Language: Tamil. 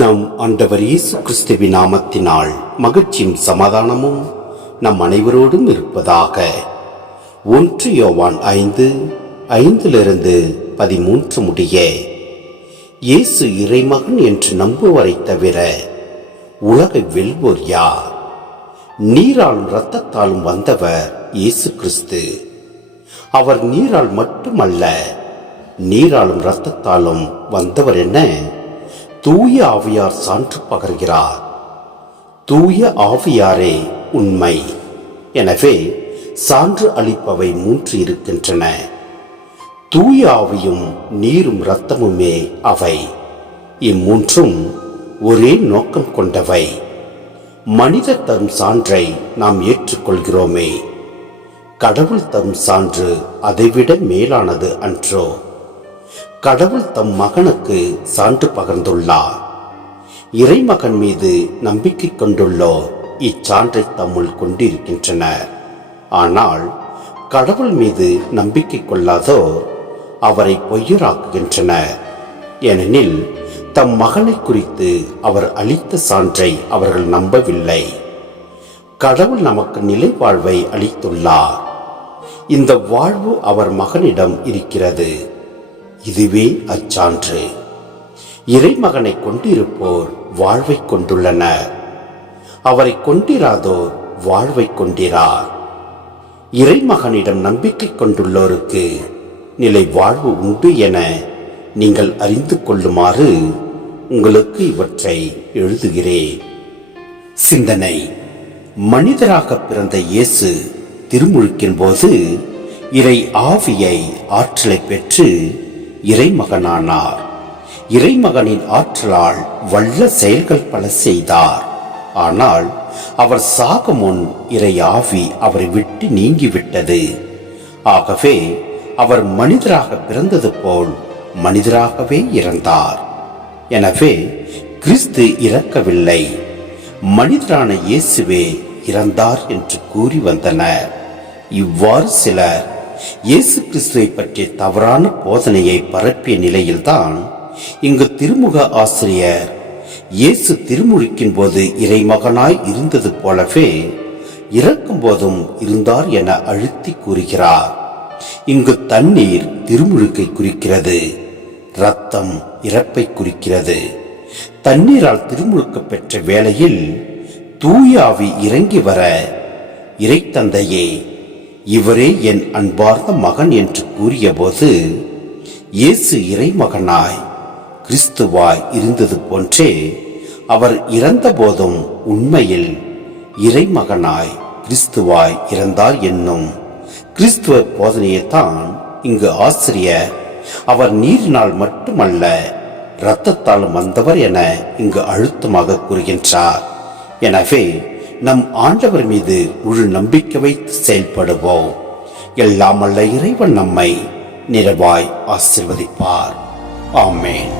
நம் ஆண்டவர் இயேசு கிறிஸ்துவின் நாமத்தினால் மகிழ்ச்சியும் சமாதானமும் நம் அனைவரோடும் இருப்பதாக. 1 யோவான் 5:5-13 முடிய. இயேசு இறைமகன் என்று நம்புவரை தவிர உலகை வெல்வோர் யார்? நீராலும் இரத்தத்தாலும் வந்தவர் இயேசு கிறிஸ்து. அவர் நீரால் மட்டுமல்ல, நீராலும் இரத்தத்தாலும் வந்தவர் என தூய ஆவியார் சான்று பகர்கிறார். தூய ஆவியாரே உண்மை. எனவே சான்று அளிப்பவை 3 இருக்கின்றன. தூய ஆவியும் நீரும் இரத்தமுமே அவை. இம்மூன்றும் ஒரே நோக்கம் கொண்டவை. மனிதர் தரும் சான்றை நாம் ஏற்றுக்கொள்கிறோமே, கடவுள் தரும் சான்று அதைவிட மேலானது அன்றோ? கடவுள் தம் மகனுக்கு சான்று பகர்ந்துள்ளார். இறைமகன் மீது நம்பிக்கை கொண்டுள்ளோர் இச்சான்றை தம்முள் கொண்டிருக்கின்றனர். ஆனால் கடவுள் மீது நம்பிக்கை கொள்ளாதோர் அவரை பொய்யராக்குகின்றனர். ஏனெனில் தம் மகனை குறித்து அவர் அளித்த சான்றை அவர்கள் நம்பவில்லை. கடவுள் நமக்கு நிலை வாழ்வை அளித்துள்ளார். இந்த வாழ்வு அவர் மகனிடம் இருக்கிறது. இதுவே அச்சான்று. இறைமகனை கொண்டிருப்போர் வாழ்வை கொண்டுள்ளனர். அவரை கொண்டிராதோர் வாழ்வை கொண்டிரார். இறைமகனிடம் நம்பிக்கை கொண்டுள்ளோருக்கு நிலை வாழ்வு உண்டு என நீங்கள் அறிந்து கொள்ளுமாறு உங்களுக்கு இவற்றை எழுதுகிறேன். சிந்தனை. மனிதராக பிறந்த இயேசு திருமுழுக்கின் போது இறை ஆவியை ஆற்றலை பெற்று இறைமகனானார். இறைமகனின் ஆற்றலால் வல்ல செயல்கள் பல செய்தார். ஆனால் அவர் சாக முன் இறை ஆவி அவரை விட்டு நீங்கிவிட்டது. ஆகவே அவர் மனிதராக பிறந்தது போல் மனிதராகவே இறந்தார். எனவே கிறிஸ்து இறக்கவில்லை, மனிதரான இயேசுவே இறந்தார் என்று கூறி வந்தனர். இவ்வாறு சிலர் இயேசு கிறிஸ்துவை பற்றிய தவறான போதனையை பரப்பிய நிலையில்தான் இங்கு திருமுக ஆசிரியர் இயேசு திருமுழுக்கின் போது இறைமகனாய் இருந்தது போலவே இறக்கும் போதும் இருந்தார் என அழுத்தி கூறுகிறார். இங்கு தண்ணீர் திருமுழுக்கை குறிக்கிறது, இரத்தம் இறப்பை குறிக்கிறது. தண்ணீரால் திருமுழுக்க பெற்ற வேளையில் தூய ஆவி இறங்கி வர இறைத்தந்தையே இவரே என் அன்பார்ந்த மகன் என்று கூறிய போது இயேசு இறைமகனாய் கிறிஸ்துவாய் இருந்தது போன்றே அவர் இறந்த போதும் உண்மையில் இறைமகனாய் கிறிஸ்துவாய் இறந்தார் என்னும் கிறிஸ்துவ போதனையைத்தான் இங்கு ஆசிரியர் அவர் நீரினால் மட்டுமல்ல இரத்தத்தாலும் வந்தவர் என இங்கு அழுத்தமாக கூறுகின்றார். எனவே நம் ஆண்டவர் மீது முழு நம்பிக்கை வைத்து செயல்படுவோம். எல்லாம் வல்ல இறைவன் நம்மை நிறைவாய் ஆசீர்வதிப்பார். ஆமென்.